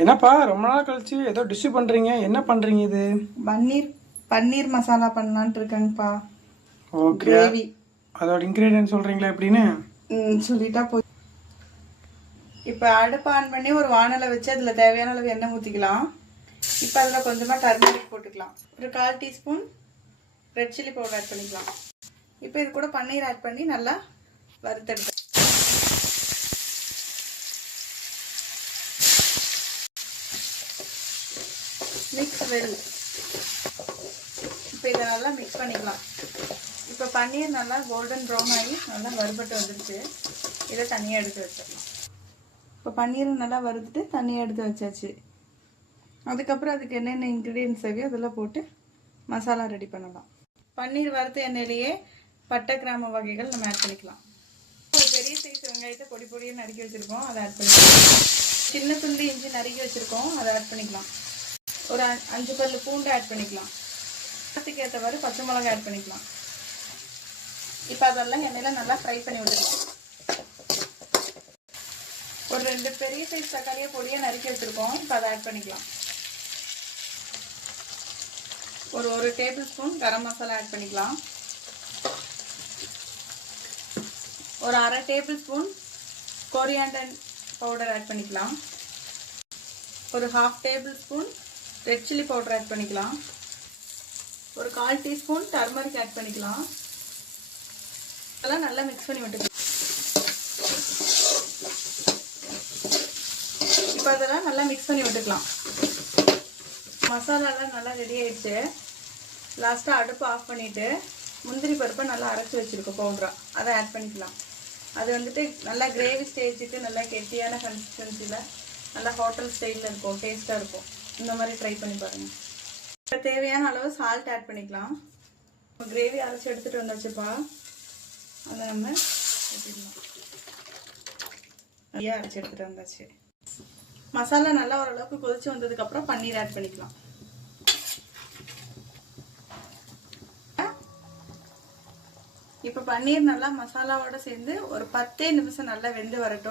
என்னப்பா ரொம்ப நாள் கழிச்சு ஏதோ டிஷ் பண்றீங்க? என்ன பண்றீங்க இது? பன்னீர் பன்னீர் மசாலா பண்ணலான்ட்டு இருக்கேங்கப்பா. ஓகே. கிரேவி. அதோட இன்கிரீடியன்ட் சொல்றீங்களா எப்படின்னு? சொல்லிட்டா போய். இப்போ அடுப்பு ஆன் பண்ணி ஒரு வானலை வச்சு அதில் தேவையான அளவு எண்ணெய் ஊற்றிக்கலாம். இப்போ அதில் கொஞ்சமாக டர்மரிக் போட்டுக்கலாம். ஒரு 1/4 teaspoon red chilli powder add பண்ணிக்கலாம். இப்போ இது கூட பன்னீர் ஆட் பண்ணி நல்லா வறுத்தெடுத்து மிக்ஸ் வெல். இப்போ இதை நல்லா மிக்ஸ் பண்ணிக்கலாம். இப்போ பன்னீர் நல்லா கோல்டன் ப்ரௌன் ஆகி நல்லா வறுபட்டு வந்துடுச்சு. இதை தனியாக எடுத்து வச்சிடலாம். இப்போ பன்னீரை நல்லா வறுத்துட்டு தனியாக எடுத்து வச்சாச்சு. அதுக்கப்புறம் அதுக்கு என்னென்ன இன்க்ரீடியன்ஸ் தேவையோ அதெல்லாம் போட்டு மசாலா ரெடி பண்ணலாம். பன்னீர் வறுத்த எண்ணெயிலேயே பட்டை கிராம்பு வகைகள் நம்ம ஆட் பண்ணிக்கலாம். ஒரு பெரிய சைஸ் வெங்காயத்தை பொடி பொடியாக நறுக்கி வச்சுருக்கோம், அதை ஆட் பண்ணிக்கலாம். சின்ன துண்டு இஞ்சி நறுக்கி வச்சுருக்கோம், அதை ஆட் பண்ணிக்கலாம். ஒரு 5 பல்லு பூண்டு ஆட் பண்ணிக்கலாம். அதுக்கு ஏற்றவாறு பச்சை மிளகாய் ஆட் பண்ணிக்கலாம். இப்போ அதெல்லாம் எண்ணெயில் நல்லா ஃப்ரை பண்ணி விட்டுக்கலாம். ஒரு 2 பெரிய சைஸ் தக்காளியை பொடியாக நறுக்கி வச்சுருக்கோம், இப்போ அதை ஆட் பண்ணிக்கலாம். ஒரு tablespoon garam masala add பண்ணிக்கலாம். ஒரு 1/2 tablespoon coriander powder add பண்ணிக்கலாம். ஒரு 1/2 tablespoon red chilli powder add பண்ணிக்கலாம். ஒரு 1/4 டீஸ்பூன் டர்மரிக் ஆட் பண்ணிக்கலாம். அதெல்லாம் நல்லா மிக்ஸ் பண்ணி விட்டுக்கலாம். இப்போ அதெல்லாம் நல்லா மிக்ஸ் பண்ணி விட்டுக்கலாம். மசாலாலாம் நல்லா ரெடி ஆயிடுச்சு. லாஸ்ட்டாக அடுப்பு ஆஃப் பண்ணிவிட்டு முந்திரி பருப்பை நல்லா அரைச்சி வச்சுருக்கோம் பவுடராக, அதை ஆட் பண்ணிக்கலாம். அது வந்துட்டு நல்லா கிரேவி ஸ்டேஜுக்கு நல்லா கெட்டியான கன்சிஸ்டன்சியில் நல்லா ஹோட்டல் ஸ்டைலில் இருக்கும், டேஸ்ட்டாக இருக்கும். இந்த மாதிரி ட்ரை பண்ணி பாருங்கள். இப்போ தேவையான அளவு சால்ட் ஆட் பண்ணிக்கலாம். கிரேவி அரைச்சி எடுத்துகிட்டு வந்தாச்சுப்பா, அதை நம்ம ஊற்றிடலாம். நிறையா அரைச்சி எடுத்துகிட்டு வந்தாச்சு. மசாலா நல்லா ஓரளவுக்கு கொதிச்சு வந்ததுக்கப்புறம் பன்னீர் ஆட் பண்ணிக்கலாம். இப்போ பன்னீர் நல்லா மசாலாவோட சேர்ந்து ஒரு 10 நிமிஷம் நல்லா வெந்து வரட்டும்.